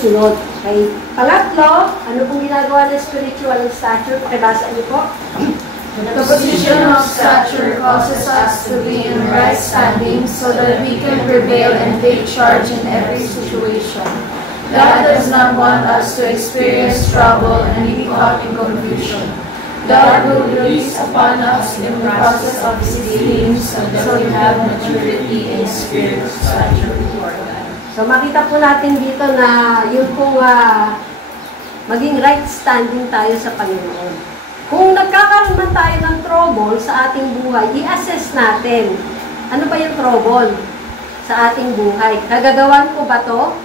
sumusunod. Okay. Pangatlo, ano pong ginagawa ng spiritual stature? Pakibasa niyo po. The position of stature causes us to be in right standing so that we can prevail and take charge in every situation. God does not want us to experience trouble and be caught in confusion. God will release upon us in the process of His healings so that we have maturity in spirit stature before God. So makita po natin dito na yung pong maging right standing tayo sa Panginoon. Kung nagkakaroon man tayo ng trouble sa ating buhay, i-assess natin. Ano ba yung trouble sa ating buhay? Kagagawan ko ba to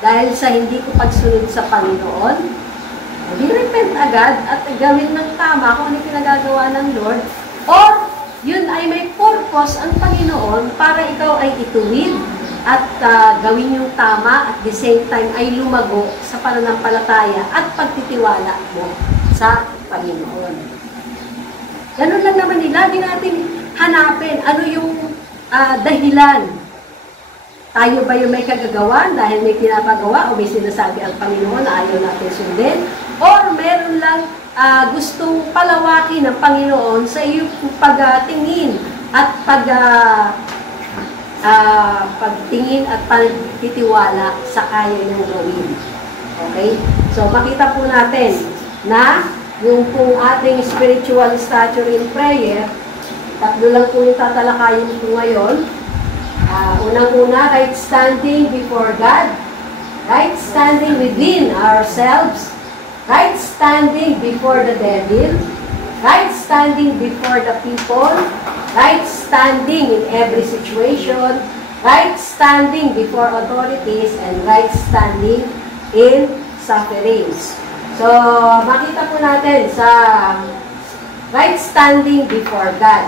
dahil sa hindi ko pagsunod sa Panginoon? I-repent agad at gawin ng tama kung ano pinagagawa ng Lord. Or, yun ay may purpose ang Panginoon para ikaw ay ituwid at gawin yung tama at the same time ay lumago sa pananampalataya at pagtitiwala mo sa Panginoon. Ganun lang naman nila. Di natin hanapin ano yung dahilan. Tayo ba yung may kagagawan dahil may pinapagawa o may sinasabi ang Panginoon na ayaw natin sundin? Or meron lang gustong palawakin ng Panginoon sa iyong pagtingin at pagtingin at pagtitiwala sa kaya niyang gawin. Okay? So, makita po natin na yung pong ating spiritual stature in prayer, tatlo lang po yung tatalakayin po ngayon. Unang-una, right standing before God, right standing within ourselves, right standing before the devil, right standing before the people, right standing in every situation, right standing before authorities, and right standing in sufferings. So, makita po natin sa right standing before God.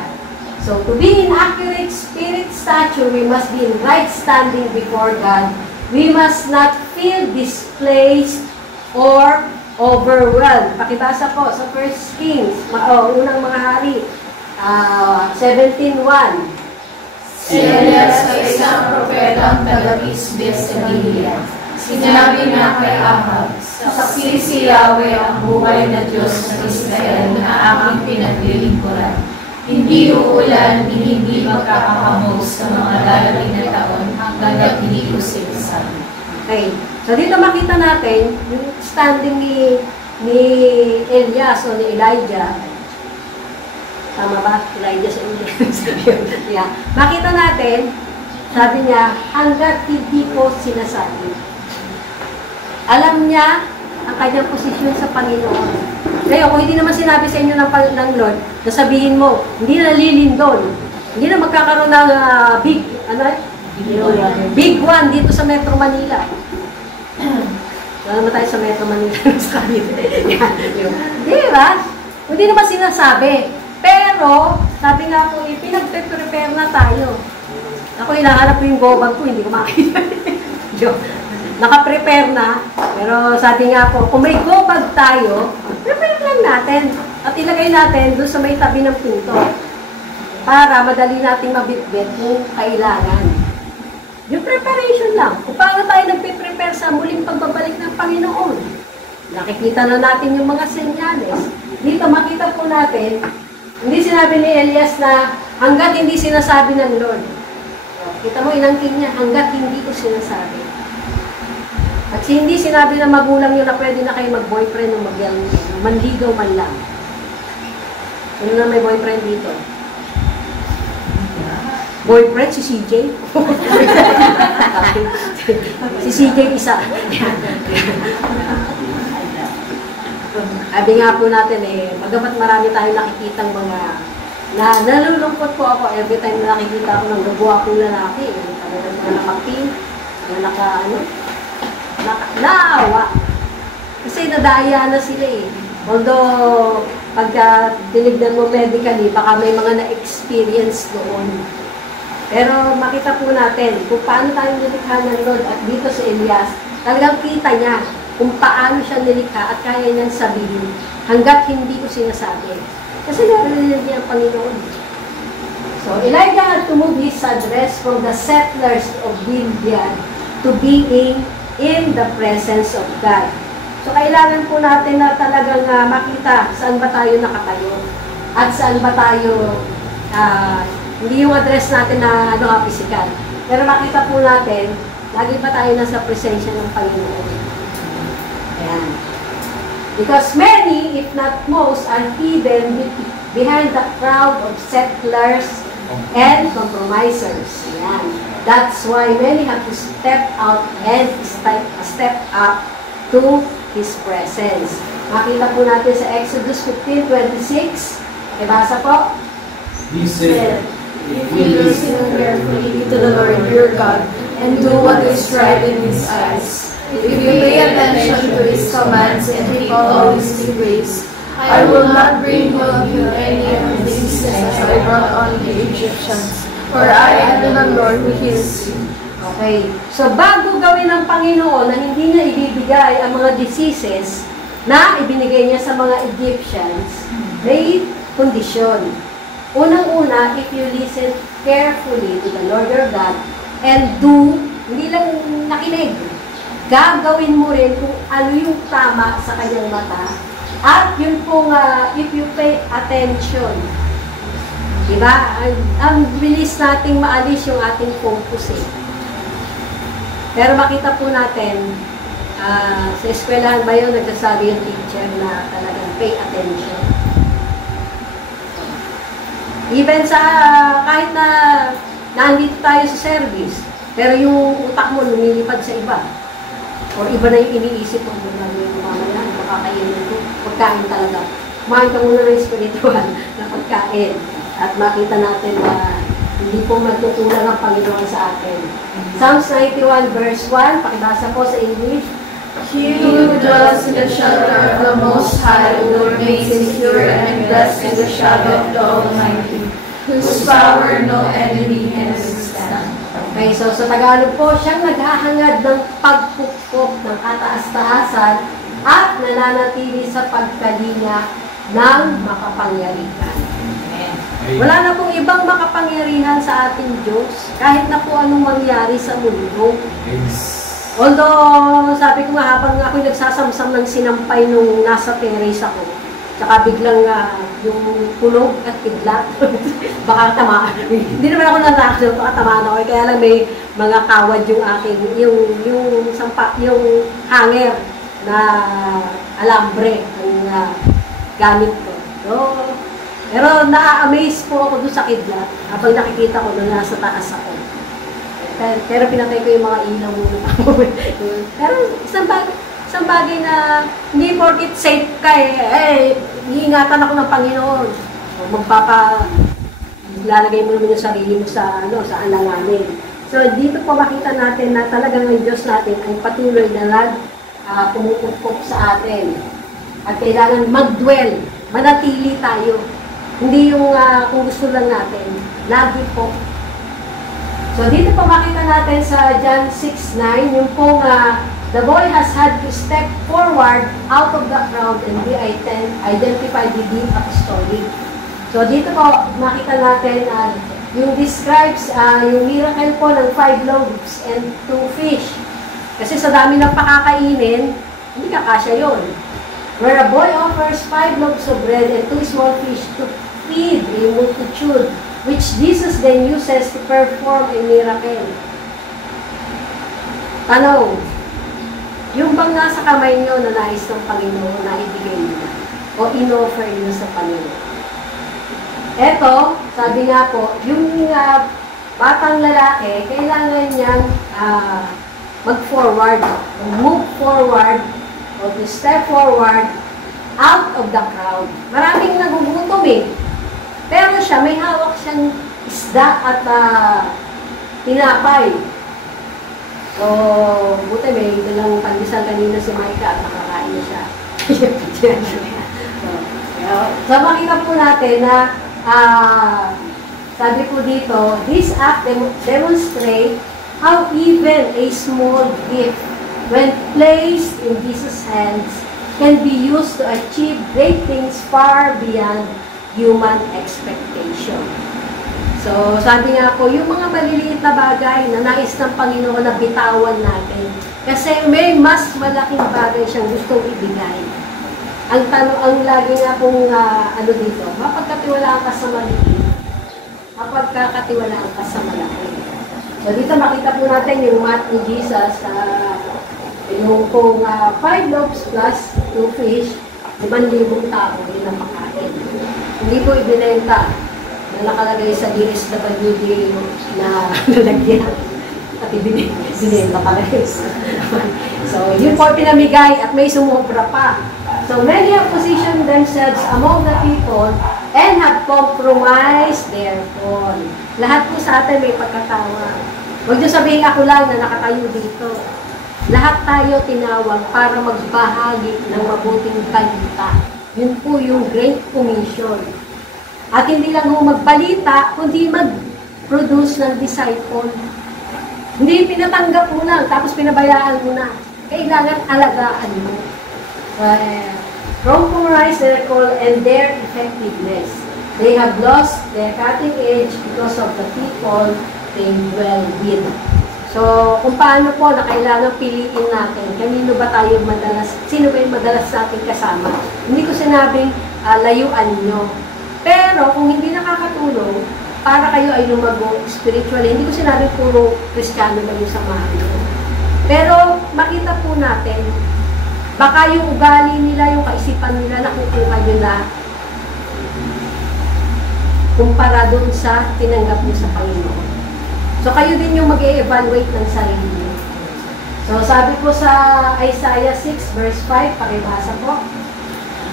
So, to be in accurate spirit stature, we must be in right standing before God. We must not feel displaced or overwhelmed. Pakibasa po sa 1 Kings, unang mga hari, 17:1. Si Elias ay isang propetang taga-Tisbes sa Gilead. Sinabi niya kay Ahab, saksi si Yahweh ang buhay na Diyos ng Israel na aking pinaglilingkuran. Hindi uulan, hindi magkakahamog sa mga darating na taon hanggang hindi ko sinasabi. Okay. So, dito makita natin yung standing ni Elias o ni Elijah. Tama ba? Elijah sa Elias. Yeah. Makita natin, sabi niya, hanggat hindi ko sinasabi. Alam niya ang kanyang posisyon sa Panginoon. Ngayon, kung hindi naman sinabi sa inyo ng Lord, nasabihin mo, hindi na lilindol. Hindi na magkakaroon ng big one dito sa Metro Manila. Wala naman tayo sa Metro Manila. Di ba? Hindi naman sinasabi. Pero, sabi nga po, pinag-prepare na tayo. Ako, hinahanap ko yung go bag ko, hindi ko makita. Naka-prepare na. Pero sabi nga po, kung may go bag tayo, prepare lang natin. At ilagay natin doon sa may tabi ng pinto. Para madali nating mabitbit kung kailangan. Yung preparation lang. Kung paano tayo nagpe-prepare sa muling pagbabalik ng Panginoon. Nakikita na natin yung mga senyales. Dito makita po natin, hindi sinabi ni Elias na hanggat hindi sinasabi ng Lord. Kita mo, inangkin niya, hanggat hindi ko sinasabi. At hindi sinabi na magulang nyo na pwede na kayo mag-boyfriend o manligaw man lang. Ano na may boyfriend dito? Boyfriend? Si CJ? Si CJ isa. Sabi nga po natin magamat marami tayong nakikitang mga nalulungkot po ako every time na nakikita ako ng gagawa kong lalaki. Talagang mga nakating, naawa. Kasi nadaya na sila Although, pagka tinignan mo medically, baka may mga na-experience doon. Pero makita po natin kung paano tayo nilikha ng Lord at dito sa Elias, talagang kita niya kung paano siya nilikha at kaya niyang sabihin hanggat hindi ko sinasabi. Kasi narinig niya ang Panginoon. So, Elijah had to move his address from the settlers of Gilead to being in the presence of God. So, kailangan po natin na talagang makita saan ba tayo nakatayo at saan ba tayo, hindi yung address natin na physical. Pero makita po natin, lagi ba tayo nasa presensya ng Panginoon. Ayan. Because many, if not most, are hidden behind the crowd of settlers and compromisers. Ayan. That's why many have to step out and step up to His presence. Makita po natin sa Exodus 15:26. Ibasa po. He said, If you listen carefully to the Lord your God and do what is right in His eyes, if you pay attention to His commands and take all His decrees, I will not bring on you any of these as I brought on the Egyptians. For I am the Lord who heals you. Okay. So, bago gawin ng Panginoon na hindi niya ibibigay ang mga diseases na ibinigay niya sa mga Egyptians, may kondisyon. Unang-una, if you listen carefully to the Lord your God and do, hindi lang nakinig, gagawin mo rin kung ano yung tama sa kanyang mata at yun pong, if you pay attention. Diba? Ang bilis nating maalis yung ating focus eh. Pero makita po natin, sa eskwelahan ba yun, nagsasabi yung teacher na talagang pay attention. Even sa, kahit na nandito tayo sa service, pero yung utak mo lumilipad sa iba. O iba na yung iniisip mo, yung mamaya, makakainin ko, pagkain talaga. Kumain ka muna ng spiritual na pagkain. At makita natin na hindi po magtutulang ang Panginoon sa atin. Psalms 91 verse 1, pakibasa po sa English. He who dwells in the shelter of the Most High will remain secure and blessed in the shadow of the Almighty, whose power no enemy can withstand. Okay, so sa Tagalog po, siyang naghahangad ng pagpukpok ng kataas-taasan at nananatili sa pagkalinga ng makapangyarihan. Wala na pong ibang makapangyarihan sa ating Diyos, kahit na po anong mangyari sa mundo. Although, sabi ko nga, habang ako'y nagsasamsam ng sinampay nung nasa terrace ako, tsaka biglang yung punog at kidlat, baka tamaan. Hindi naman ako natakot, baka tamaan ako. Kaya lang may mga kawad yung aking, yung hanger na alambre ang gamit ko. So, pero na-amaze po ako doon sa kidlat habang nakikita ko doon nasa taas ako. Pero pinatay ko yung mga ilaw muna. Pero isang bagay na hindi porket safe ka iingatan ako ng Panginoon. Lalagay mo naman yung sarili mo sa alanganin. So dito po makita natin na talagang ang Diyos natin ay patuloy na pumupukpok sa atin. At kailangan mag-dwell, manatili tayo. Hindi yung kung gusto lang natin, lagi po. So, dito po makita natin sa John 6:9, yung pong the boy has had to step forward out of the crowd and be identified with the apostolic. So, dito po makita natin yung describes yung miracle po ng 5 loaves and 2 fish. Kasi sa dami ng pakakainin, hindi kakasya yun. Where a boy offers 5 loaves of bread and 2 small fish to feed a multitude, which Jesus then uses to perform a miracle. Tanong, yung bang nasa kamay nyo na nais ng Panginoon na ibigay nyo o in-offer nyo sa Panginoon? Eto, sabi nga po, yung batang lalaki, kailangan niyang mag-forward, move forward, o to step forward out of the crowd. Maraming nagugutom Pero siya, may hawak siyang isda at tinapay. So, buti may dalang pandesal kanina si Micah at nakakain na siya. So, makita po natin na sabi po dito, this act demonstrate how even a small gift, when placed in Jesus' hands, can be used to achieve great things far beyond human expectation. So, sabi nga po, yung mga maliliit na bagay na nais ng Panginoon na bitawan natin, Kasi may mas malaking bagay siyang gustong ibigay. Ang lagi nga pong ano dito, mapagkatiwalaan ka sa maliit, mapagkakatiwalaan ka sa malaki. So dito makita po natin yung math ni Jesus, yung kung 5 loaves plus 2 fish, 5,000 tao yun ang makain. Hindi po ibinenta na nakalagay sa DSWD na nalagyan at ibinenta pa rin. So yun po pinamigay at may sumobra pa. So many have positioned themselves among the people and have compromised their phone. Lahat po sa atin may pagkatawa. Huwag niyo sabihin ako lang na nakatayo dito. Lahat tayo tinawag para magbahagi ng mabuting balita. Yun po yung Great Commission. At hindi lang ho magbalita, kundi mag-produce ng disciple. Hindi pinatanggap mo lang, tapos pinabayaan mo na. Kailangan alagaan mo. Compromise their call and their effectiveness. They have lost their cutting edge because of the people they dwell with. So, kung paano po na kailangan piliin natin, kanino ba tayo madalas, sino ba yung madalas sa ating kasama? Hindi ko sinabing layuan nyo. Pero, kung hindi nakakatulong, para kayo ay lumago spiritually, hindi ko sinabing puro Kristiyano lang yung samahan nyo. Pero, makita po natin, baka yung ugali nila, yung kaisipan nila, nakukuha nyo na kumpara dun sa tinanggap nyo sa Panginoon. So, kayo din yung mag-e-evaluate ng sarili nyo. So, sabi po sa Isaiah 6 verse 5, pakibasa po.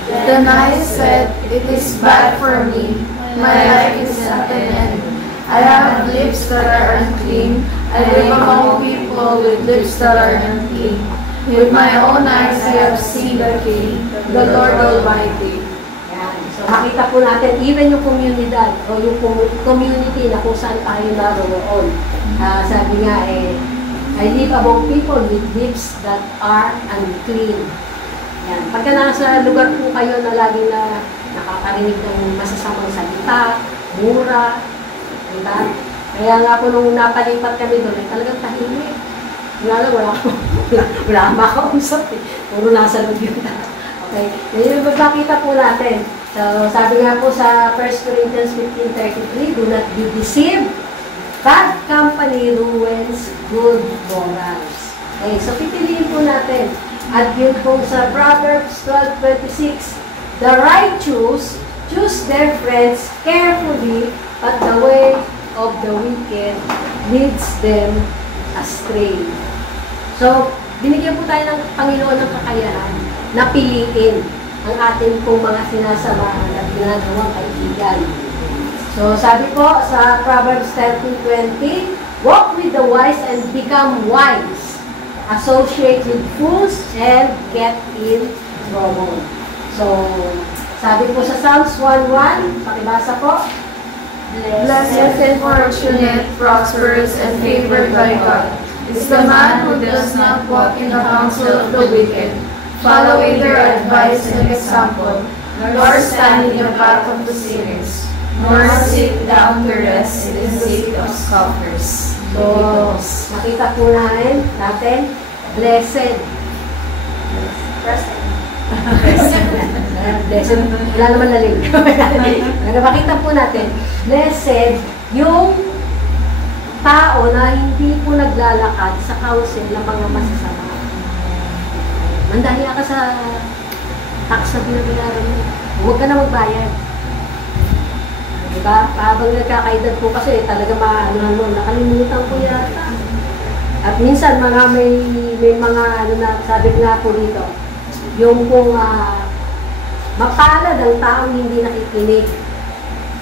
Then I said, it is bad for me. My life is at an end. I have lips that are unclean. I live among people with lips that are unclean. With my own eyes I have seen the King, the Lord Almighty. Yan. So, makita po natin, even yung komunidad o yung community na kung saan tayo naroon. Sabi nga I live among people with lips that are unclean. Yan. Pagka nasa lugar po kayo na lagi na nakakarinig ng masasamang salita, mura, diba? Kaya nga po nung napalipat kami doon, talagang tahimik. Wala akong makausap eh. Puro nasa loob yun. Okay. Ngayon, makita po natin. So, sabi nga po sa 1 Corinthians 15:33, do not be deceived. Bad company ruins good morals. Okay, so pipiliin po natin. At yun po sa Proverbs 12:26, the righteous choose their friends carefully, but the way of the wicked leads them astray. So, binigyan po tayo ng Panginoon ng kakayahan na piliin ang ating pong mga sinasamahan at ginagawang kaibigan. So, sabi po sa Proverbs 13:20, walk with the wise and become wise. Associate with fools and get in trouble. So, sabi po sa Psalms 1:1, pakibasa po. Blessed and fortunate, prosperous, and favored by God is the man who does not walk in the counsel of the wicked, following their advice and example, nor stand in the path of the sinners, nor sit down to rest in the seat of scoffers. So, nakita po natin, blessed. Blessed. Wala naman naling. Nakita po natin, blessed yung tao na hindi po naglalakad sa counsel ng mga masasama. Mandahiya ka sa tax na binabayaran mo. Huwag ka na magbayad. Diba? Habang nagkakaedad po kasi talaga nakalimutan ko yata. At minsan may mga sabi nga po dito, yung kung mapalad ang taong hindi nakikinig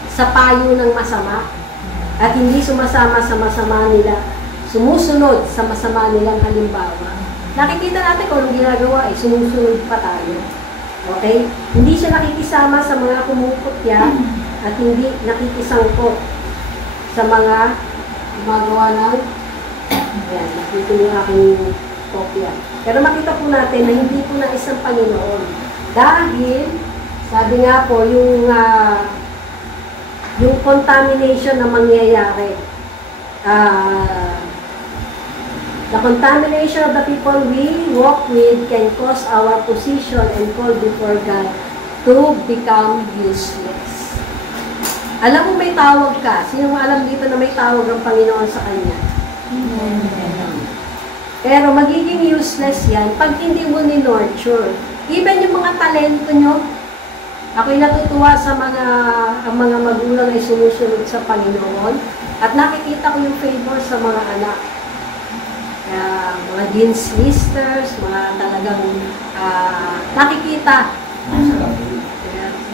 sa payo ng masama at hindi sumasama sa masama nila, sumusunod sa masama nilang halimbawa. Nakikita natin kung anong ginagawa, sumusunod pa tayo. Okay? Hindi siya nakikisama sa mga kumukutya at hindi nakikisangkot sa mga gumagawa ng ayan, nakita yung aking kopya. Pero makita po natin na hindi po na isang Panginoon. Dahil, sabi nga po, yung contamination na mangyayari, The contamination of the people we walk with can cause our position and call before God to become useless. Alam mo may tawag ka. Sino mo alam dito na may tawag ang Panginoon sa kanya? Pero magiging useless yan pag hindi mo ni-nurture. Even yung mga talento nyo, ako'y natutuwa sa ang mga magulang ay sumusunod sa Panginoon at nakikita ko yung favor sa mga anak. Mga dean's listers, mga talagang nakikita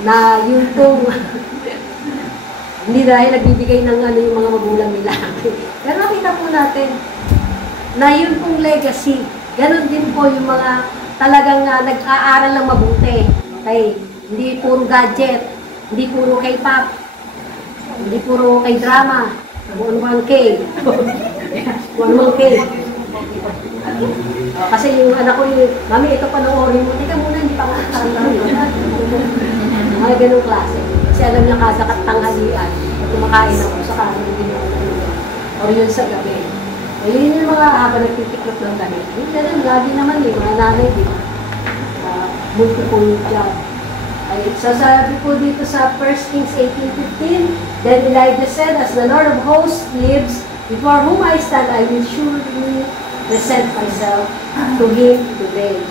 na yun pong hindi dahil nagbibigay ng yung mga magulang nila. Pero nakita po natin na yun pong legacy. Ganon din po yung mga talagang nag-aaral ng mabuti. Okay? Hindi puro gadget, hindi puro K-pop, hindi puro K-drama, kung ano mang K. Kung ano mang K. Kasi yung anak ko yung, Mami, ito panoorin mo. Teka muna, hindi pa makakanta. Mga ganong klase. Kasi alam niya kada tanghalian, kumakain ako sa kanin ginawa. O yun sa gabi. O yun yung mga habang nagtitiklop ng damit. Yung ganun, lagi naman mga nanay, di ba? Multiple job. Ay, sasabi po dito sa 1 Kings 18:15, Then Elijah said, As the Lord of hosts lives, before whom I stand, I will surely present myself to him today.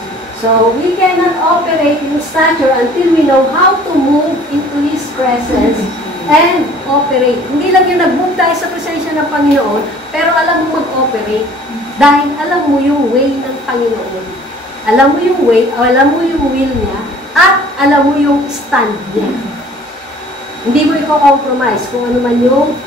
So, we cannot operate in stature until we know how to move into His presence and operate. Hindi lang yung nag-move tayo sa presensya ng Panginoon, pero alam mo mag-operate dahil alam mo yung way ng Panginoon. Alam mo yung way, alam mo yung will niya, at alam mo yung stand niya. Hindi mo i-compromise kung ano man yung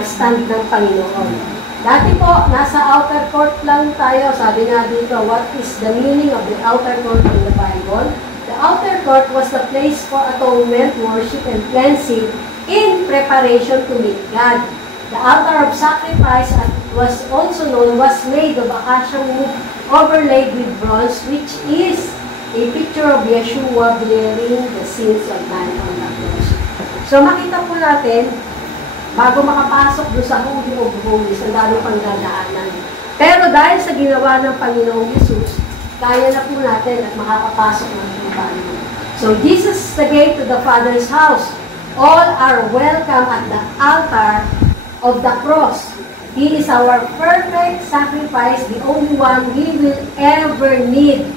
stand ng Panginoon. Dati po, nasa outer court lang tayo. Sabi nga dito, what is the meaning of the outer court in the Bible? The outer court was the place for atonement, worship, and cleansing in preparation to meet God. The altar of sacrifice was also known, was made of acacia wood overlaid with bronze, which is a picture of Yeshua bearing the sins of man on the cross. So makita po natin, bago makapasok doon sa Holy of Holies, ang dami pang dadaanan. Pero dahil sa ginawa ng Panginoong Jesus, kaya na po natin at makakapasok na po tayo. So, Jesus is the gate to the Father's house. All are welcome at the altar of the cross. He is our perfect sacrifice, the only one we will ever need.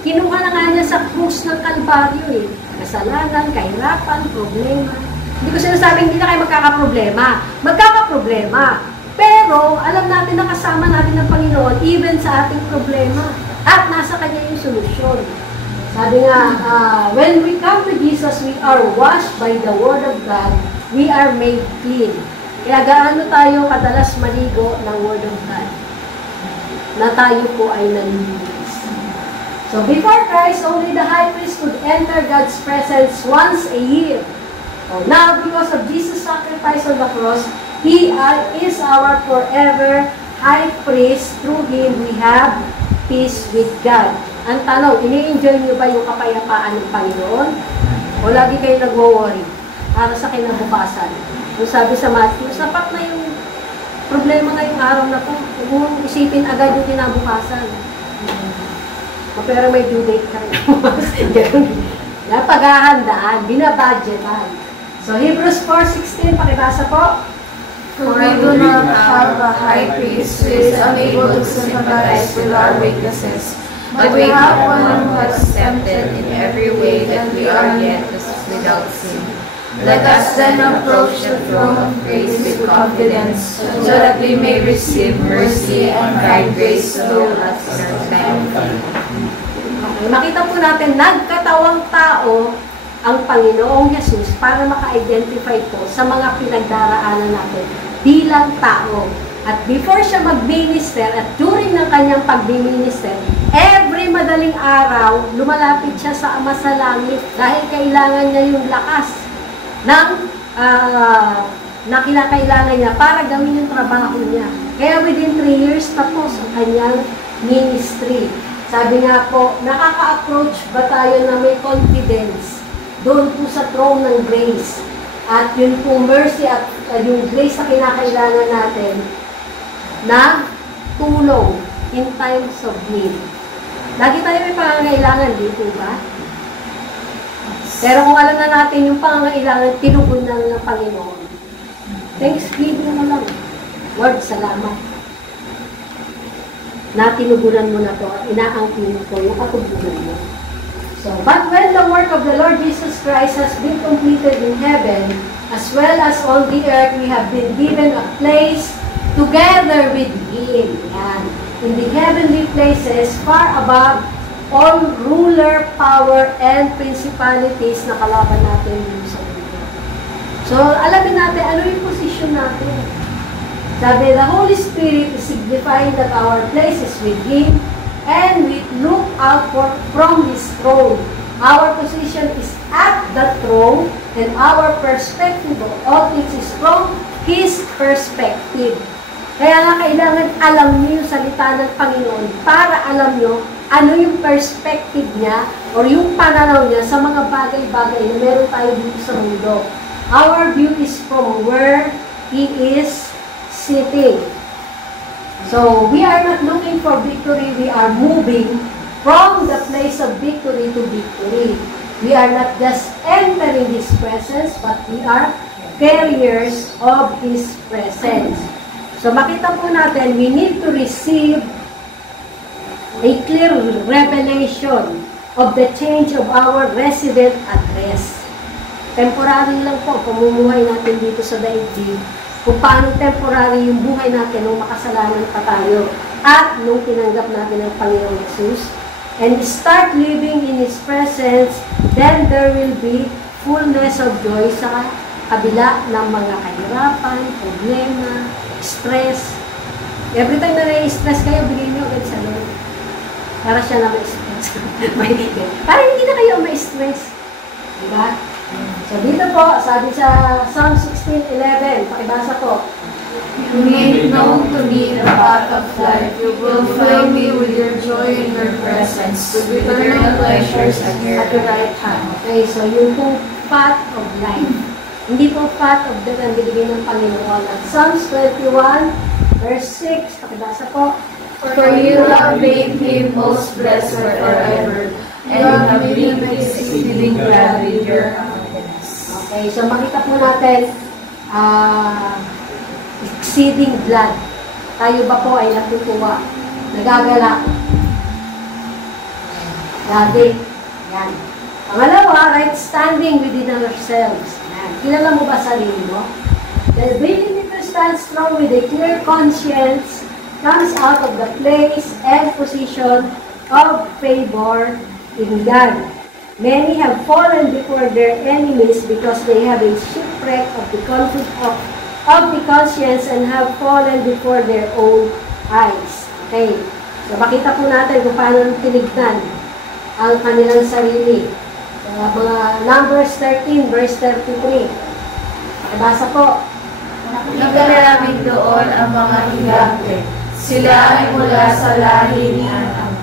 Kinuha na nga niya sa krus ng Kalbaryo eh. Kasalanan, kahirapan, problema. Hindi ko sinasabing hindi na kayo magkakaproblema. Magkakaproblema. Pero, alam natin na kasama natin ng Panginoon even sa ating problema. At nasa Kanya yung solusyon. Sabi nga, when we come to Jesus, we are washed by the Word of God. We are made clean. Kaya gaano tayo kadalas maligo ng Word of God? Na tayo po ay nalilinis. So, before Christ, only the high priest could enter God's presence once a year. Now, because of Jesus' sacrifice on the cross, He is our forever high priest. Through Him, we have peace with God. Ang tanong, ini-enjoy niyo ba yung kapayapaan ng Panginoon? O lagi kayo nag-worry para sa kinabukasan? Kung sabi sa Matthew, sapat na yung problema ngayong araw na to. Huwag mong isipin agad yung kinabukasan. Pero may due date ka rin. Napaghahandaan, binabudgetan. So, Hebrews 4:16, pakibasa po. For we do not have a high priest who is unable to sympathize with our weaknesses, but we have one who has tempted in every way that we are yet without sin. Let us then approach the throne of grace with confidence, so that we may receive mercy and find grace to help us in our time of need. Okay, makita po natin, nagkatawang tao ang Panginoong Jesus para maka-identify po sa mga pinagdaraanan natin bilang tao. At before siya mag-minister at during ng kanyang pag-minister, every madaling araw, lumalapit siya sa Ama sa Langit dahil kailangan niya yung lakas na kinakailangan niya para gawin yung trabaho niya. Kaya within 3 years tapos ang kanyang ministry. Sabi nga po, nakaka-approach ba tayo na may confidence doon po sa throne ng grace? At yun po mercy at yung grace na kinakailangan natin na tulong in times of need. Lagi tayo may pangangailangan, di po ba? Pero kung alam na natin yung pangangailangan, tinugon na ng Panginoon. Thanksgiving mo lang. Lord, salamat. Na tinugunan mo na to at inaangkin mo ko yung katugunan mo. So, but when the work of the Lord Jesus Christ has been completed in heaven, as well as on the earth, we have been given a place together with Him. Yan. In the heavenly places, far above all ruler, power, and principalities na kalaban natin dito sa mundo. So, alamin natin, ano yung posisyon natin? Sabi, the Holy Spirit is signifying that our place is with Him, and we look out from His throne. Our position is at the throne, and our perspective of all things is from His perspective. Kaya nga kailangan alam niyo yung salita ng Panginoon para alam niyo ano yung perspective niya or yung pananaw niya sa mga bagay-bagay na meron tayo dito sa mundo. Our view is from where He is sitting. So, we are not looking for victory, we are moving from the place of victory to victory. We are not just entering His presence, but we are carriers of His presence. So, makita po natin, we need to receive a clear revelation of the change of our resident address. Temporary lang po, pamumuhay natin dito sa daigdig. Kung paano temporary yung buhay natin nung makasalanan pa tayo at nung tinanggap natin ang Panginoong Jesus. And start living in His presence, then there will be fullness of joy sa kabila ng mga kahirapan, problema, stress. Every time na nai-stress kayo, bigay niyo agad sa Lord. Para siya na ma-stress. Para hindi na kayo ma-stress. Diba? So dito po, sabi sa Psalm 16:11, pakibasa po. You made known to me the path of life. You will fill me with your joy in your presence, with eternal pleasures at the right hand. Okay, so yung pong path of life. Hindi po path of death ang binigay ng Panginoon. At Psalms 21, verse 6, pakibasa po. For you have made me most blessed forever, and you have made me exceeding glad with your countenance. Okay, so makita po natin, exceeding glad. Tayo ba po ay natutuwa, nagagalak? Lagi. Yan. Pangalawa, right standing within ourselves. Yan. Kilala mo ba sarili mo? The ability to stand strong with a clear conscience comes out of the place and position of favor in God. Many have fallen before their enemies because they have a shipwreck of the conscience and have fallen before their own eyes. Okay. So, makita po natin kung paano tinignan ang kanilang sarili. So, mga Numbers 13, verse 33. Pakibasa po. Nakita namin doon ang mga higante. Sila ay mula sa lahi ni Adam.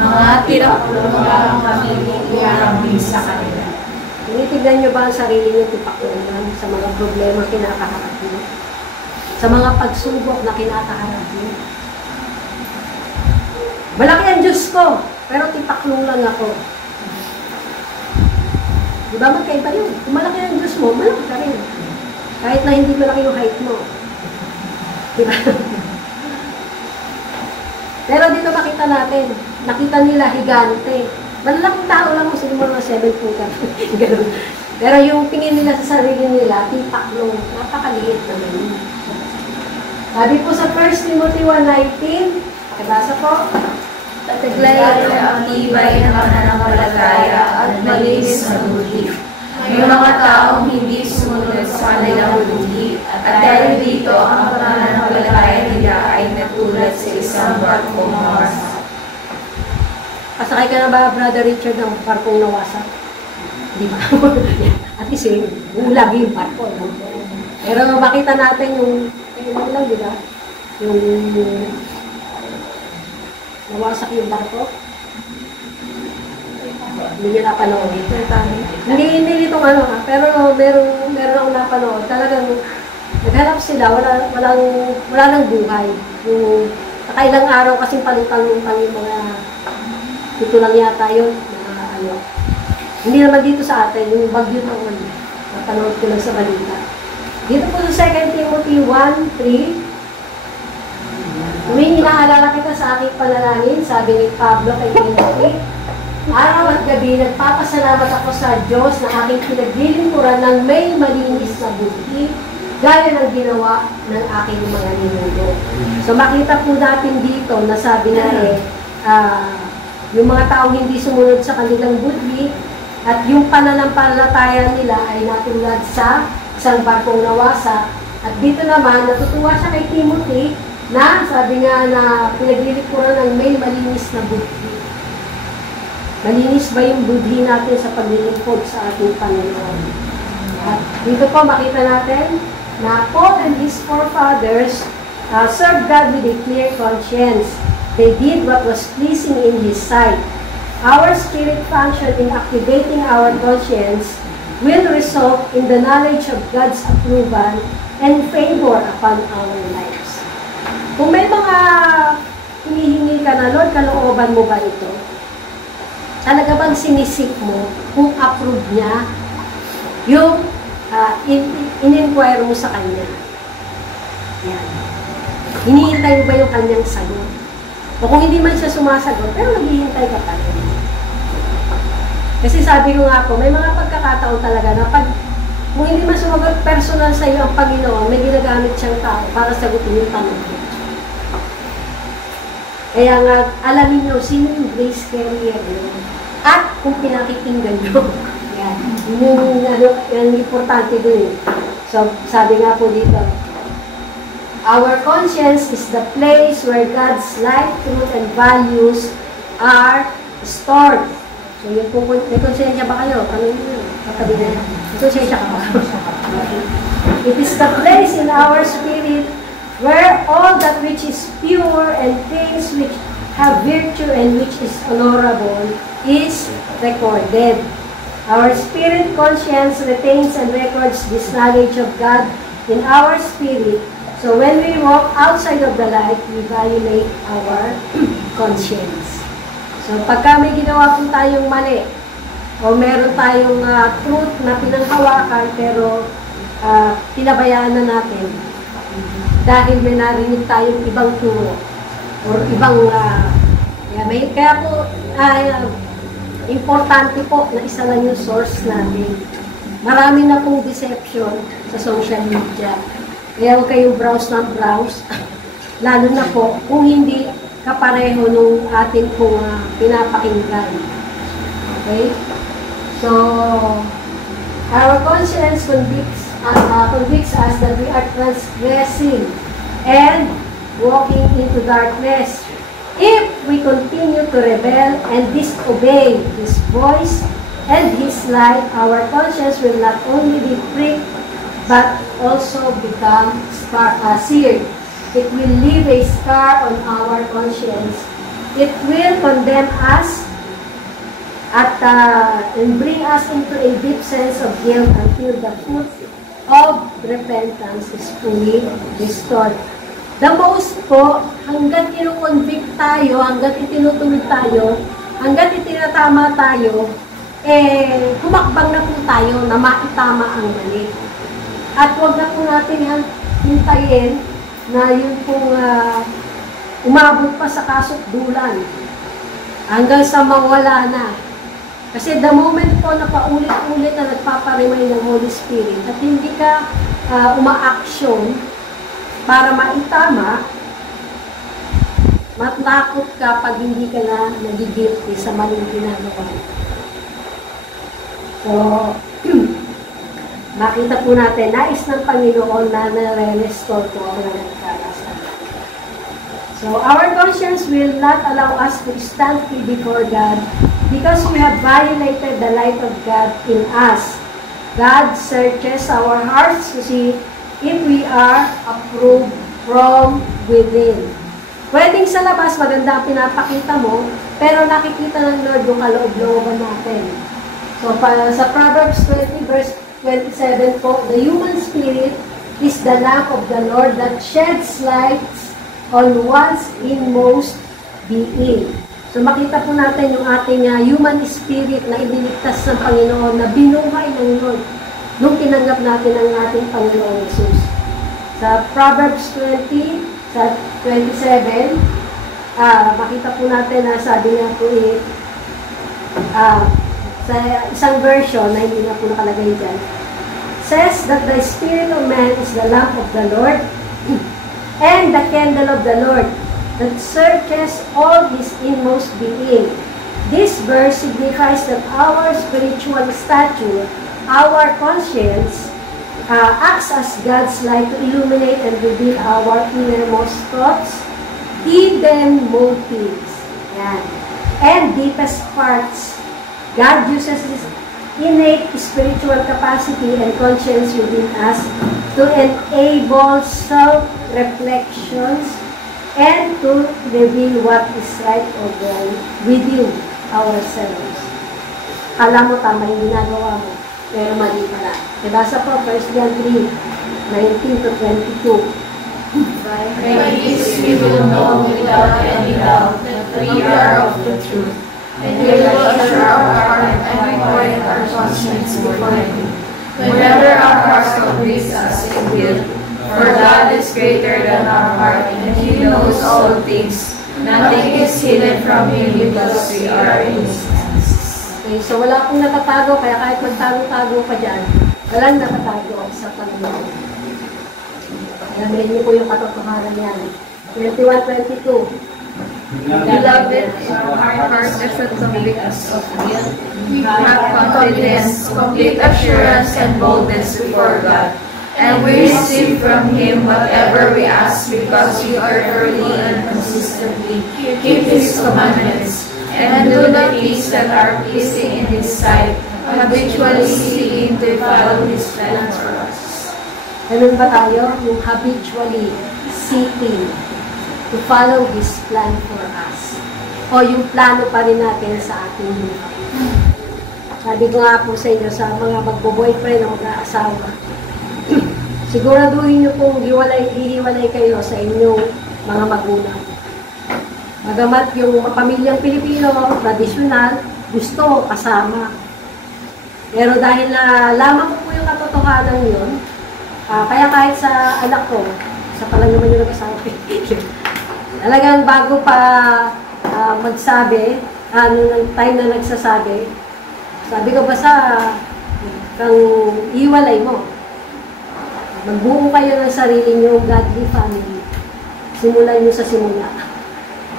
Mga tinakulungan kami iarambing sa kanila. Tinitignan nyo ba ang sarili nyo tipakulan sa mga problema kinakaharap nyo? Sa mga pagsubok na kinakaharap nyo? Malaki ang Diyos ko, pero tipaklong lang ako. Di ba magkaiba yun? Kung malaki ang Diyos mo, malaki ka rin. Kahit na hindi malaki yung height mo. Di ba? Pero dito makita natin, nakita nila higante. Malalaking tao lang kung sino mga 7 foot. Ganun. Pero yung tingin nila sa sarili nila, tipaklong, napakaliit naman yun. Sabi po sa 1 Timothy 1:19, pakibasa po. Tataglayan ang tibay ng pananampalataya at malinis na buti. May mga taong hindi sumunod sa kanilang buti at dahil dito ang pananampalataya nila ay natulad sa isang barkong nawasak. Pasakay ka na ba, Brother Richard, ng barkong nawasak? Di ba? At least bulag yung barko. No? Pero makita natin yung, kailan lang, di ba? Yung nawasak yung barko. Hindi niya napanood dito. Hindi itong ano ha, pero meron akong napanood. Talagang naghanap sila, wala nang buhay. Yung Nakailang araw kasing palutang-lutang yung mga, ito lang yata yun, na ano. Hindi naman dito sa atin, yung bagyo noon. Napanood ko lang sa balita. Dito po sa 2 Timothy 1:3, tuwing inaalala kita sa aking panalangin, sabi ni Pablo kay Timothy, araw at gabi, nagpapasalamat ako sa Diyos na aking pinaglilingkuran ng may malinis na buti, gaya ng ginawa ng aking mga ninuno. So makita po natin dito na sabi na yung mga taong hindi sumunod sa kanilang budhi at yung pananampalataya nila ay natulad sa isang barkong nawasak. At dito naman, natutuwa siya kay Timothy na sabi nga na pinaglilingkuran ng may malinis na budhi. Malinis ba yung budhi natin sa paglilingkod sa ating Panginoon? At dito po makita natin na Paul and his forefathers served God with a clear conscience. They did what was pleasing in His sight. Our spirit function in activating our conscience will result in the knowledge of God's approval and favor upon our lives. Kung may mga hinihingi ka na, Lord, kalooban mo ba ito? Talaga bang sinisik mo kung approve niya yung in-inquire mo sa Kanya? Yan. Hinihintay mo ba yung Kanyang sagot? O kung hindi man siya sumasagot, pero naghihintay ka pa rin. Kasi sabi ko nga po, may mga pagkakataon talaga na pag kung hindi man sumagot personal sa iyo ang Panginoon, may ginagamit siyang tao para sagutin yung tanong mo. Kaya nga, alamin nyo, sino yung grace carrier nyo? At kung pinakikinggan nyo, yan, yung importante doon. So, sabi nga po dito, our conscience is the place where God's life, truth, and values are stored. So, yun po, may konsensya ba kayo? Tanong nyo, katabi na yan. Konsensya ka ba? It is the place in our spirit where all that which is pure and things which have virtue and which is honorable is recorded. Our spirit conscience retains and records this knowledge of God in our spirit. So when we walk outside of the light, we violate our conscience. So pagka may ginawa po tayong mali, o meron tayong truth na pinanghawakan pero pinabayaan na natin, dahil may narinig tayong ibang turo or ibang kaya po importante po na isa lang yung source natin. Marami na pong deception sa social media. Kaya huwag kayong browse ng browse. Lalo na po kung hindi kapareho nung ating pong pinapakinggan. Okay? So, our conscience convicts us that we are transgressing and walking into darkness. If we continue to rebel and disobey His voice and His light, our conscience will not only be pricked, but also become seared. It will leave a scar on our conscience. It will condemn us and bring us into a deep sense of guilt until the fruit of repentance is fully restored. The most po, hanggat inu-convict tayo, hanggat itinutuwid tayo, hanggat itinatama tayo, humakbang na po tayo na maitama ang mali. At huwag na po natin hintayin na yun pong umabot pa sa kasukdulan hanggang sa mawala na. Kasi the moment po na paulit-ulit na nagpaparimay ng Holy Spirit at hindi ka uma-action para maitama, matakot ka pag hindi ka na nagigilty sa maling ginagawa. So, makita po natin, nais ng Panginoon na nare-restore po ang nagkakasan. So, our conscience will not allow us to stand before God because we have violated the light of God in us. God searches our hearts to see if we are approved from within. Pwedeng sa labas, maganda ang pinapakita mo, pero nakikita ng Lord yung kaloob-looban natin. So, sa Proverbs 20 verse 27 po, the human spirit is the lamp of the Lord that sheds light on one's inmost being. So makita po natin yung ating human spirit na iniligtas ng Panginoon, na binuhay ng Lord nung tinanggap natin ang ating Panginoon Jesus. Sa Proverbs 20, sa 27, makita po natin na sabi nga po sa isang version na hindi na po nakalagay dyan, says that the spirit of man is the lamp of the Lord and the candle of the Lord that searches all his inmost being. This verse signifies that our spiritual stature, our conscience, acts as God's light to illuminate and reveal our innermost thoughts, hidden motives, and deepest parts. God uses this innate spiritual capacity and conscience within us to enable self-reflections and to reveal what is right or wrong within ourselves. Alam mo, tama yung ginagawa mo, pero mali pala. Nabasa po, 1 John 3, 19 to 22. By this we will know without any doubt that we are of the truth, and we will assure our heart and quiet our conscience before Him, whenever our hearts agrees us in will. For God is greater than our heart, and He knows all things. Nothing is hidden from Him because we are in His hands. Okay, so wala pong natatago, kaya kahit magtago-tago pa dyan, walang natatago sa Panginoon. Alam niyo po yung katotohanan yan. 21-22. Beloved, our heart doesn't complete us of guilt. We have confidence, complete assurance, and boldness before God. And we receive from Him whatever we ask because we early and consistently keep His commandments and do the things that are pleasing in His sight, habitually seeking to follow His plans for us. Ganun ba tayo? Yung habitually seeking to follow His plan for us. O yung plano pa rin natin sa ating buhay. Sabi ko nga po sa inyo, sa mga magbo-boyfriend o mag-aasawa, siguraduhin nyo kung hihiwalay kayo sa inyong mga magulang. Magamat yung pamilyang Pilipino, tradisyonal, gusto kasama. Pero dahil na lamang ko po yung katotohanan yun, kaya kahit sa anak ko, sa palang naman yung nag-asawa, talagang bago pa magsabi, nung time na nagsasabi, sabi ko basta kang iwalay mo. Magbuo kayo ng sarili nyo, godly family. Simulan nyo sa simula.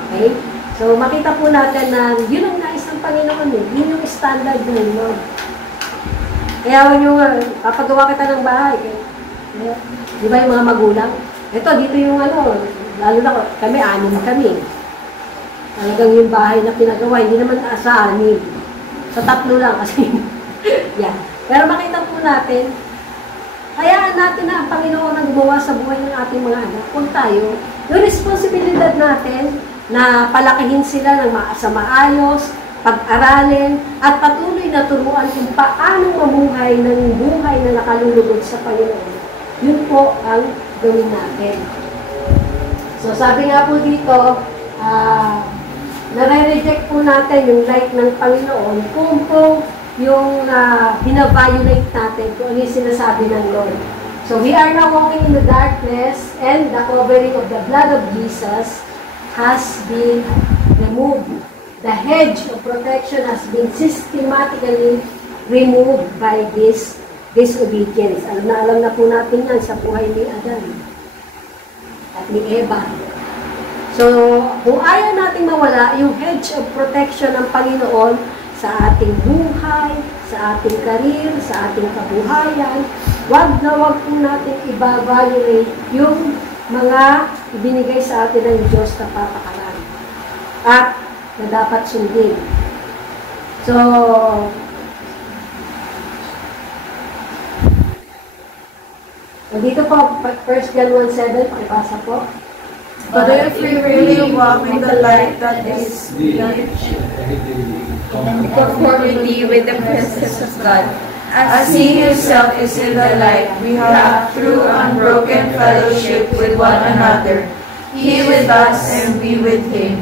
Okay? So, makita po natin na yun ang nais ng Panginoon eh. Yun yung standard ng Lord. Kaya nyo, papagawa kita ng bahay. Di ba yung mga magulang? Ito, dito yung lalo na kami, 6 kami. Talagang yung bahay na pinagawa, hindi naman sa 6. Sa 3 lang kasi. Yeah. Pero makita po natin, hayaan natin na ang Panginoon ang gumawa sa buhay ng ating mga anak. Kung tayo, yung responsibilidad natin na palakihin sila sa maayos, pag-aralin, at patuloy na turuan kung paano mamuhay ng buhay na nakalulugod sa Panginoon. Yun po ang gawin natin. So sabi nga po dito, nare-reject po natin yung light ng Panginoon kung po yung binaviolate natin kung ano yung sinasabi ng Lord. So we are now walking in the darkness and the covering of the blood of Jesus has been removed. The hedge of protection has been systematically removed by this disobedience. Alam na po natin yan sa buhay ni Adan at ni Eva. So, kung ayaw nating mawala yung hedge of protection ng Panginoon sa ating buhay, sa ating karir, sa ating kabuhayan, wag po natin i-violate yung mga ibinigay sa atin ng Diyos na patakaran at na dapat sundin. So, dito po, 1 John 1:7, ipasa po. But if we really walk in the light that is in conformity with the presence of God, as He Himself is in the light, we have through unbroken fellowship with one another. He with us and we with him.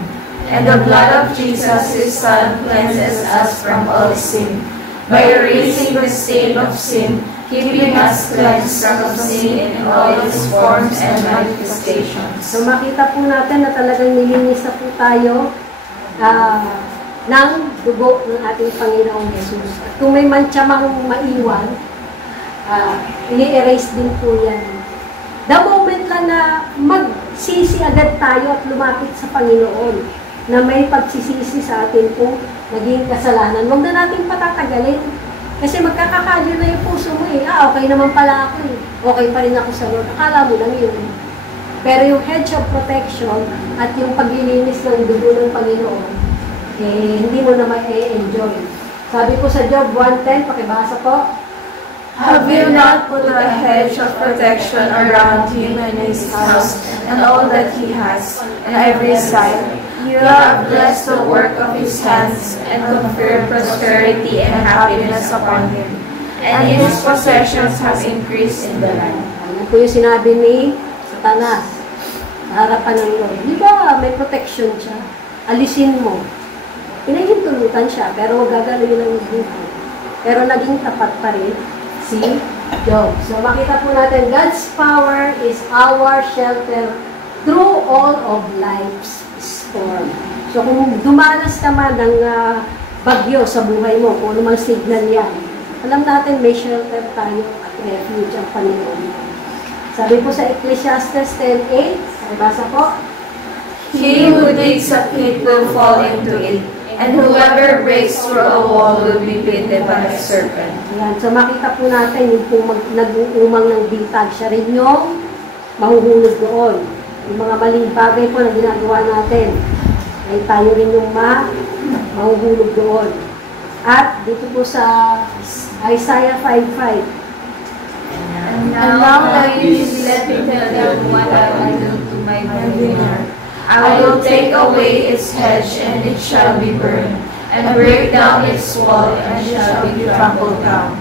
And the blood of Jesus, his Son, cleanses us from all sin, by erasing the stain of sin, keeping us cleansed from sin in all its forms and manifestations. So makita po natin na talagang nilinis na po tayo ng dugo ng ating Panginoong Jesus. At kung may mantsa mang maiwan, i-erase din po yan. The moment lang na magsisi agad tayo at lumapit sa Panginoon, na may pagsisisi sa atin po naging kasalanan, huwag na natin patatagalin. Kasi magkakakalyo na yung puso mo eh. Okay naman pala ako eh. Okay pa rin ako sa Lord. Akala mo lang yun. Pero yung hedge of protection at yung paglilinis ng dugo ng Panginoon, hindi mo na ma-enjoy. Sabi ko sa Job 1:10, pakibasa po. Have you not put a hedge of protection around him and his house and all that he has, on every side? You have blessed the work of his hands and conferred prosperity and happiness upon him, and his possessions have increased in the land. Ano po yung sinabi ni Satanas sa harapan ng Lord? Di ba may protection siya? Alisin mo. Pinahintulutan siya, pero wag gagalawin ng buhay. Pero naging tapat pa rin si Job. So makita po natin, God's power is our shelter through all of life's storm. So kung dumanas ka man ng bagyo sa buhay mo, kung anumang signal yan, alam natin may shelter tayo at refuge ang Panginoon. Sabi po sa Ecclesiastes 10:8, basa po, He who digs a pit will fall into it, and whoever breaks through a wall will be bitten by a serpent. Ayan. So makita po natin yung pong nag-uumang ng bitag, siya rin yung mahuhulog doon. Yung mga maling bagay po na ginagawa natin, ay tayo rin yung mahuhulog doon. At dito po sa Isaiah 5:5. And now let me tell you what I will do to my vineyard. I will take away its hedge, and it shall be burned, and break down its wall, and it shall be trampled down.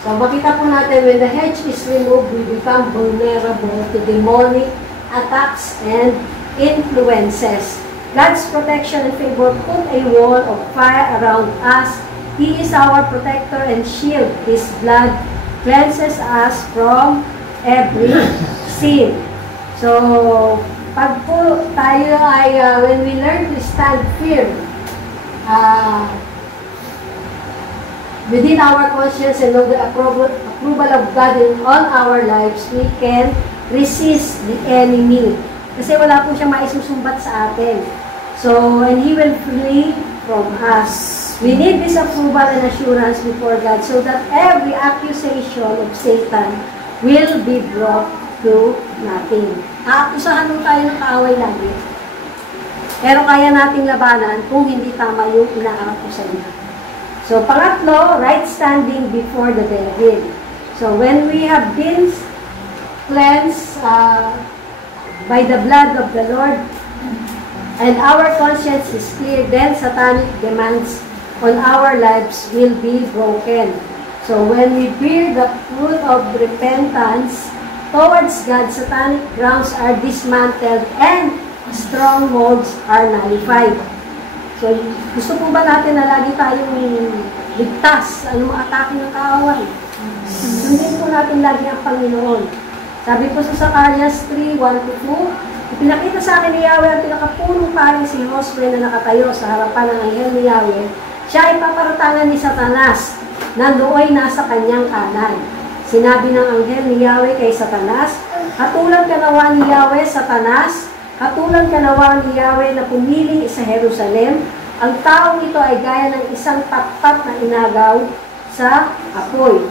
So makita po natin, when the hedge is removed, we become vulnerable to demonic attacks and influences. God's protection and favor put a wall of fire around us. He is our protector and shield. His blood cleanses us from every sin. So, pag po tayo ay, when we learn to stand firm within our conscience and know the approval of God in all our lives, we can resist the enemy. Kasi wala po siyang maisusumbat sa atin. So, and He will flee from us. We need this approval and assurance before God so that every accusation of Satan will be brought to nothing. Aakusahan mo tayo ng kaaway lagi. Pero kaya nating labanan kung hindi tama yung inaakusa niya. So, pangatlo, right standing before the devil. So, when we have been cleansed by the blood of the Lord and our conscience is clear, then satanic demands on our lives will be broken. So, when we bear the fruit of repentance towards God, satanic grounds are dismantled and strongholds are nullified. So, gusto po ba natin na lagi tayong ligtas sa anong atake ng kaaway? Sundin po natin lagi ang Panginoon. Sabi po sa Zacarias 3:1-2, ipinakita sa akin ni Yahweh ang pinakapunong paring si Josue na nakatayo sa harapan ng anghel ni Yahweh. Siya ay paparatangan ni Satanas na looy nasa kanyang kanan. Sinabi ng anghel ni Yahweh kay Satanas, katulad ka nawa ni Yahweh, Satanas, katulad ka nawa ni Yahweh na pumili sa Jerusalem, ang taong ito ay gaya ng isang patpat na inagaw sa apoy.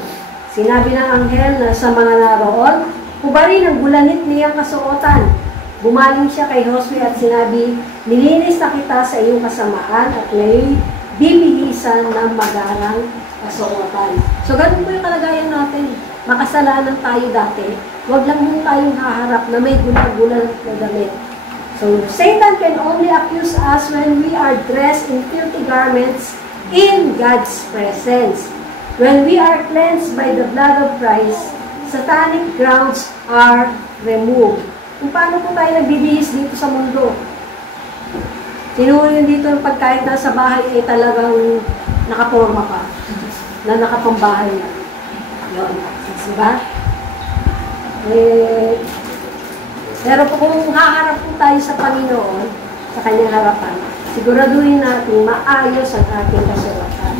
Sinabi ng anghel na sa mga naroon, hubarin ang gulanit niyang kasuotan. Bumaling siya kay Josue at sinabi, nilinis na kita sa iyong kasamaan at ngayon bibihisan ng magarang kasuotan. So, ganun po yung kalagayan natin. Makasalanan tayo dati. Huwag lang mo tayong haharap na may gula-gula na damit. So, Satan can only accuse us when we are dressed in filthy garments in God's presence. When we are cleansed by the blood of Christ, satanic grounds are removed. kung paano po tayo nagbibihis dito sa mundo. Sino yun dito yung pagkahit nasa bahay ay talagang nakaporma pa, na nakapambahay na. Yun. Diba? Pero kung haharap po tayo sa Panginoon, sa kanyang harapan, siguraduhin natin maayos ang ating kasulatan.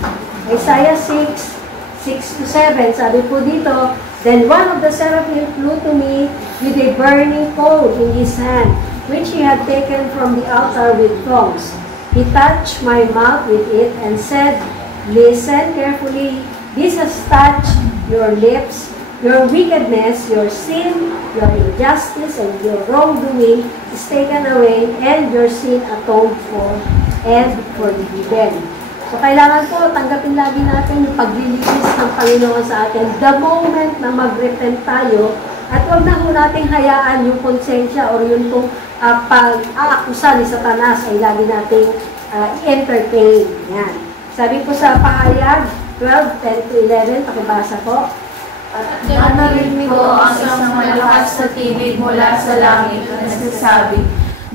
Isaiah 6:6-7, sabi po dito, "Then one of the seraphim flew to me with a burning coal in his hand, which he had taken from the altar with tongs. He touched my mouth with it and said, 'Listen carefully. This has touched your lips. Your wickedness, your sin, your injustice, and your wrongdoing is taken away, and your sin atoned for and forgiven.'" So, kailangan po, tanggapin lagi natin yung paglilinis ng Panginoon sa atin. The moment na mag-repent tayo, at huwag na po natin hayaan yung konsensya or yung pag-aakusa ni Satanas ay lagi nating i-entertain. Yan. Sabi po sa Pahayag 12:10-11, pakibasa po. At narinig ko ang isang malakas na tinig mula sa langit na nagsasabi,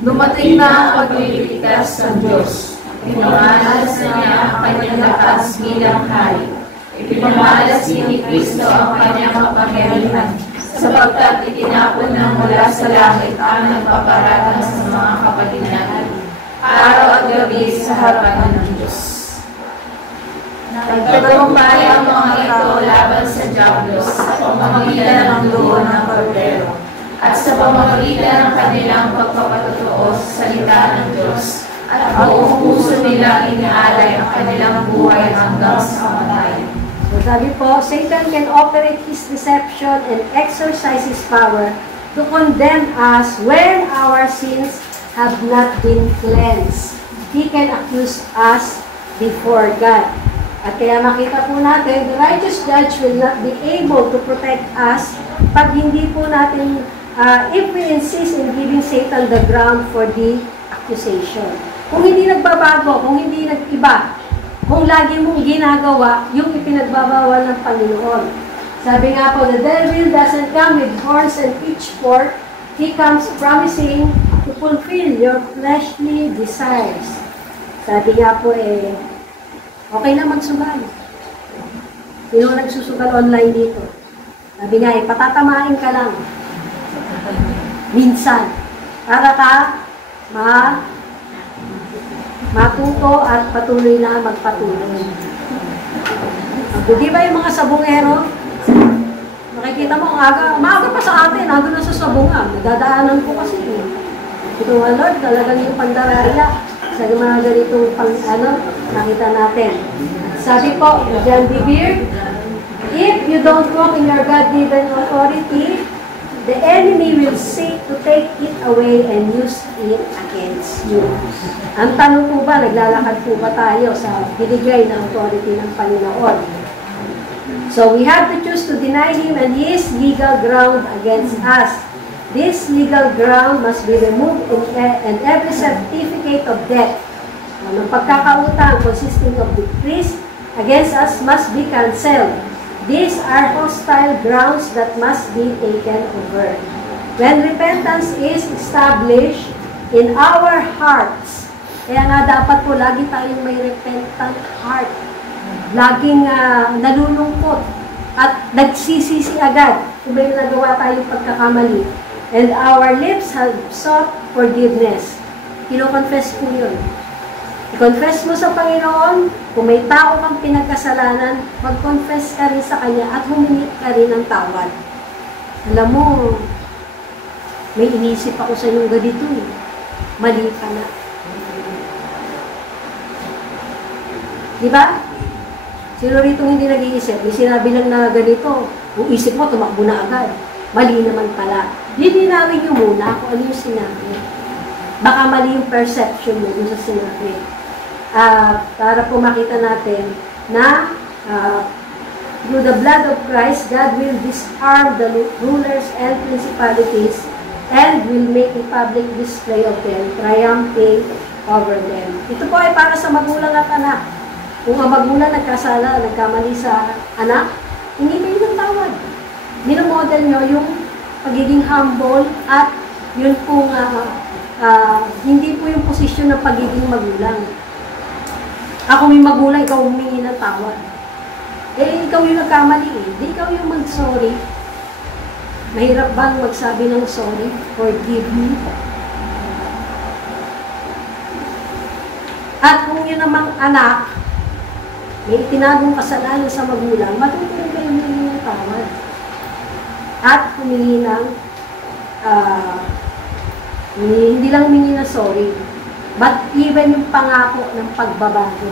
"Dumating na ang pagliligtas ng Diyos. Pinamalas na niya ang kanyang lakas bilang hari. Ipinamalas ni Kristo ang kanyang kapangyarihan, sapagkat itinapon na mula sa langit ang nagpaparatang sa mga kapaligiran, araw at gabi sa harapan ng Diyos." Nagtagumpay ang mga ito laban sa Diablos sa pamamagitan ng dugo ng Kordero at sa pamamagitan ng kanilang pagpapatotoo sa salita ng Diyos, at buong puso nilang inaalay ang kanilang buhay hanggang sa kamatayan. So, sabi po, Satan can operate his deception and exercise his power to condemn us when our sins have not been cleansed. He can accuse us before God. At kaya makita po natin, the righteous judge will not be able to protect us pag hindi po natin, if we insist in giving Satan the ground for the accusation. Kung hindi nagbabago, kung hindi nag-iba, kung lagi mong ginagawa yung ipinagbabawal ng Panginoon. Sabi nga po, the devil doesn't come with horns and pitchfork. He comes promising to fulfill your fleshly desires. Sabi nga po okay na magsugal. Sino nagsusugal online dito? Sabi nga patatamain ka lang. Minsan. Para ka matuto at patuloy na magpatuloy. Di ba yung mga sabungero? Makikita mo, maaga pa sa atin, nandun na sa sabungan. Nadadaanan ko kasi. Ito nga, Lord, talagang yung pandaraya sa mga ganitong nakita natin. Sabi po, John D. Beer, if you don't walk in your God-given authority, the enemy will seek to take it away and use it against you. Ang tanong po ba, naglalakad po ba tayo sa binigay na authority ng Panginoon? So we have to choose to deny Him and His legal ground against us. This legal ground must be removed and every certificate of debt ng pagkakautang consisting of decrees against us must be cancelled. These are hostile grounds that must be taken over. When repentance is established in our hearts, kaya nga dapat po lagi tayong may repentant heart. Laging nalulungkot at nagsisisi agad kung may nagawa tayong pagkakamali. And our lips have sought forgiveness. Kino-confess po yun. I-confess mo sa Panginoon, kung may tao kang pinagkasalanan, mag-confess ka rin sa Kanya at humingi ka rin ng tawad. Alam mo, may inisip ako sa iyong ganito eh. Mali ka na. Diba? Sino rito hindi nag-iisip? May sinabi lang na ganito, kung isip mo, tumakbo na agad. Mali naman pala. Lilinawin nyo muna kung ano yung sinabi. Baka mali yung perception mo dun sa sinabi. Para po makita natin na through the blood of Christ, God will disarm the rulers and principalities and will make a public display of them, triumphing over them. Ito po ay para sa magulang at anak. Kung ang magulang nagkasala, nagkamali sa anak, hindi kayo ng tawad. Minomodel nyo yung pagiging humble at yun po hindi po yung posisyon ng pagiging magulang. Ako may magulang, ikaw humingi ng tawad. Eh, ikaw yung nagkamali eh. Di ikaw yung mag-sorry. Mahirap bang magsabi ng sorry? Forgive me. At kung yun namang anak, may itinagong kasalanan sa magulang, matutulong kayo humingi ng tawad. At humingi ng, hindi lang humingi ng sorry, but even yung pangako ng pagbabago.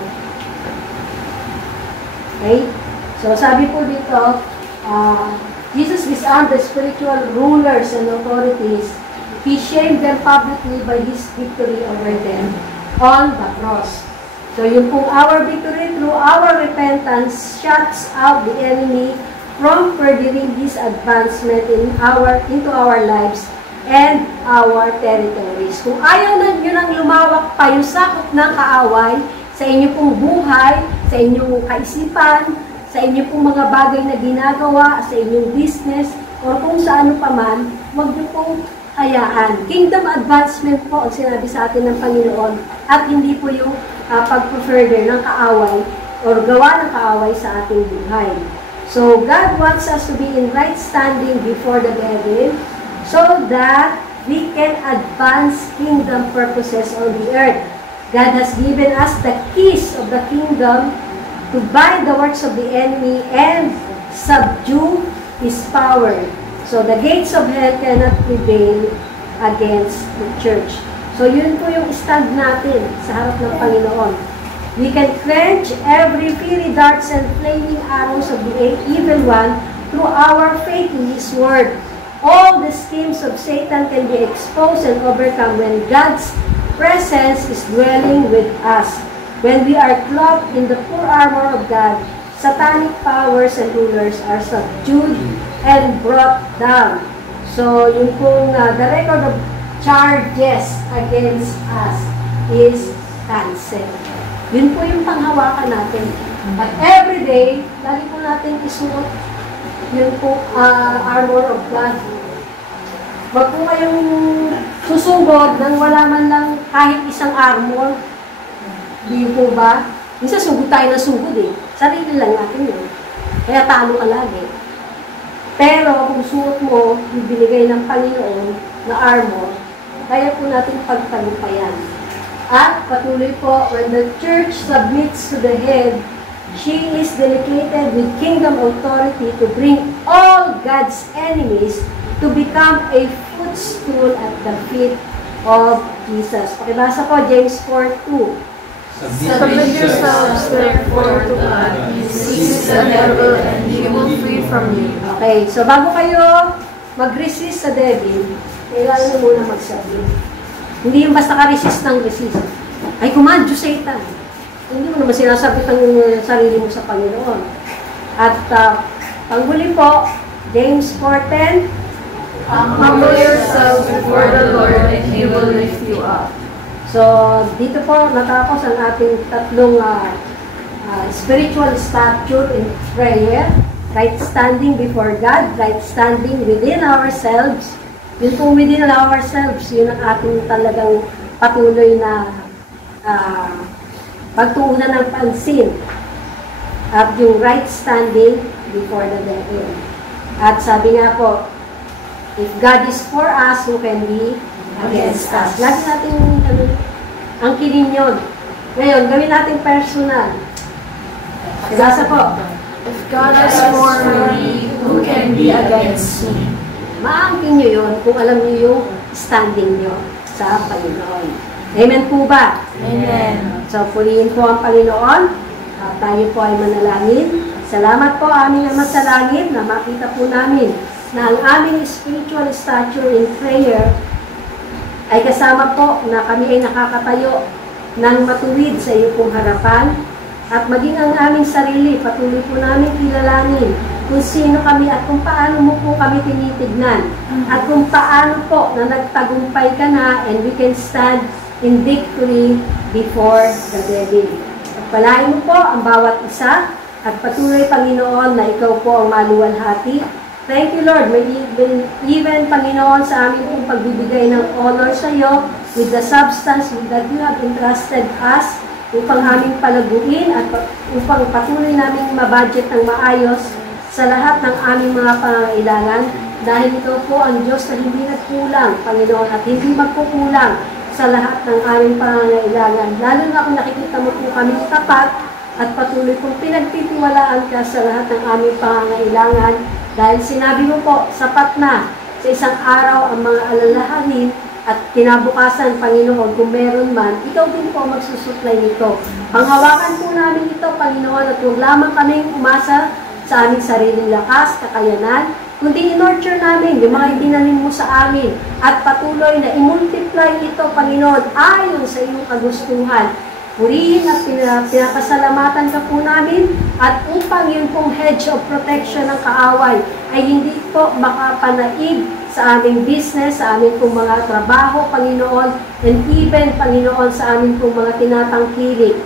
Okay? So, sabi po dito, Jesus disarmed the spiritual rulers and authorities. He shamed them publicly by His victory over them on the cross. So, yung pong our victory through our repentance shuts out the enemy from furthering his advancement into our lives and our territories. Kung ayaw na nyo nang lumawak pa yung sakop ng kaaway sa inyo pong buhay, sa inyong kaisipan, sa inyo pong mga bagay na ginagawa, sa inyong business, o kung sa ano pa man, huwag nyo pong hayaan. Kingdom advancement po ang sinabi sa atin ng Panginoon at hindi po yung pag-further ng kaaway or gawa ng kaaway sa ating buhay. So, God wants us to be in right standing before the devil so that we can advance kingdom purposes on the earth. God has given us the keys of the kingdom to bind the works of the enemy and subdue his power. So, the gates of hell cannot prevail against the church. So, yun po yung stand natin sa harap ng Panginoon. We can quench every fiery darts and flaming arrows of the evil one through our faith in His Word. All the schemes of Satan can be exposed and overcome when God's presence is dwelling with us. When we are clothed in the full armor of God, satanic powers and rulers are subdued and brought down. So, yung pong the record of charges against us is cancelled. Yun po yung panghawakan natin. But every day, lagi po natin isuot yun po armor of God. Wag po kayong susugod nang wala man lang kahit isang armor. Di po ba? Minsan sugod tayo na sugod eh. Sarili lang natin yun. Kaya talo ka lagi. Pero kung suot mo yung binigay ng Panginoon na armor, kaya po natin pagtagumpayan. At patuloy po, when the church submits to the head, she is delegated with kingdom authority to bring all God's enemies to become a footstool at the feet of Jesus. Pakibasa po, James 4:2. Submit yourselves therefore to God. Resist the devil and he will flee from you. Okay, so bago kayo mag-resist sa devil, kailangan muna mag-submit. Hindi yung basta ka-resist ng resist. Ay, command you, Satan. Hindi mo naman sinasabit ang sarili mo sa Panginoon. At panghuli po, James 4:10. Humble yourselves before the Lord and He will lift you up. So, dito po natapos ang ating tatlong spiritual stature in prayer. Right standing before God, right standing within ourselves. Yun po within ourselves, yun ang ating talagang patuloy na pagtuunan ng pansin. At yung right standing before the devil. At sabi nga po, if God is for us, who can be against us? Lagi natin ang kinin yun. Ngayon, gawin natin personal. Isa po. If God is for me, who can be against me? Maangkin nyo yun kung alam nyo yung standing nyo sa Panginoon. Amen po ba? Amen. So, purihin po ang Panginoon. Tayo po ay manalangin. Salamat po aming Ama sa langit na makita po namin na ang aming spiritual stature in prayer ay kasama po na kami ay nakakatayo ng matuwid sa iyo pong harapan at maging ang aming sarili, patuloy po namin kilalanin kung sino kami at kung paano mo po kami tinitignan. At kung paano po na nagtagumpay ka na and we can stand in victory before the devil. Pagpalain mo po ang bawat isa at patuloy, Panginoon, na ikaw po ang maluwalhati Thank you, Lord. May even, Panginoon, sa aming pong pagbibigay ng honor sa iyo with the substance that you have entrusted us upang aming palaguin at upang patuloy naming mabudget ng maayos sa lahat ng aming mga pangangailangan dahil ito po ang Diyos na hindi nagkulang, Panginoon, at hindi magkukulang sa lahat ng aming pangangailangan. Lalo na kung nakikita mo po kami tapat at patuloy kong pinagtitiwalaan ka sa lahat ng aming pangangailangan dahil sinabi mo po, sapat na sa isang araw ang mga alalahanin at kinabukasan, Panginoon, kung meron man, ikaw din po magsusupply nito. Panghawakan po namin ito, Panginoon, at huwag lamang kaming umasa sa aming sariling lakas, kakayanan, kundi in-nurture namin yung mga itinanim mo sa amin at patuloy na i-multiply ito, Panginoon, ayon sa iyong kagustuhan. Purihin at pinapasalamatan ka po namin at upang yung pong hedge of protection ng kaaway ay hindi po makapanaig sa aming business, sa aming pong mga trabaho, Panginoon, and even, Panginoon, sa aming pong mga tinatangkilik.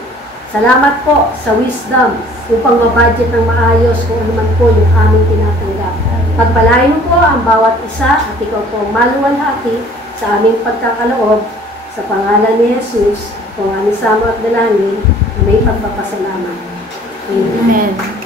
Salamat po sa wisdom upang mabudget ng maayos kung ano man po yung aming tinatanggap. Pagpalain mo po ang bawat isa at ikaw po maluwalhati sa aming pagkakaloob sa pangalan ni Jesus, kung aming sama at dalangin na may pagpapasalamat. Amen. Amen.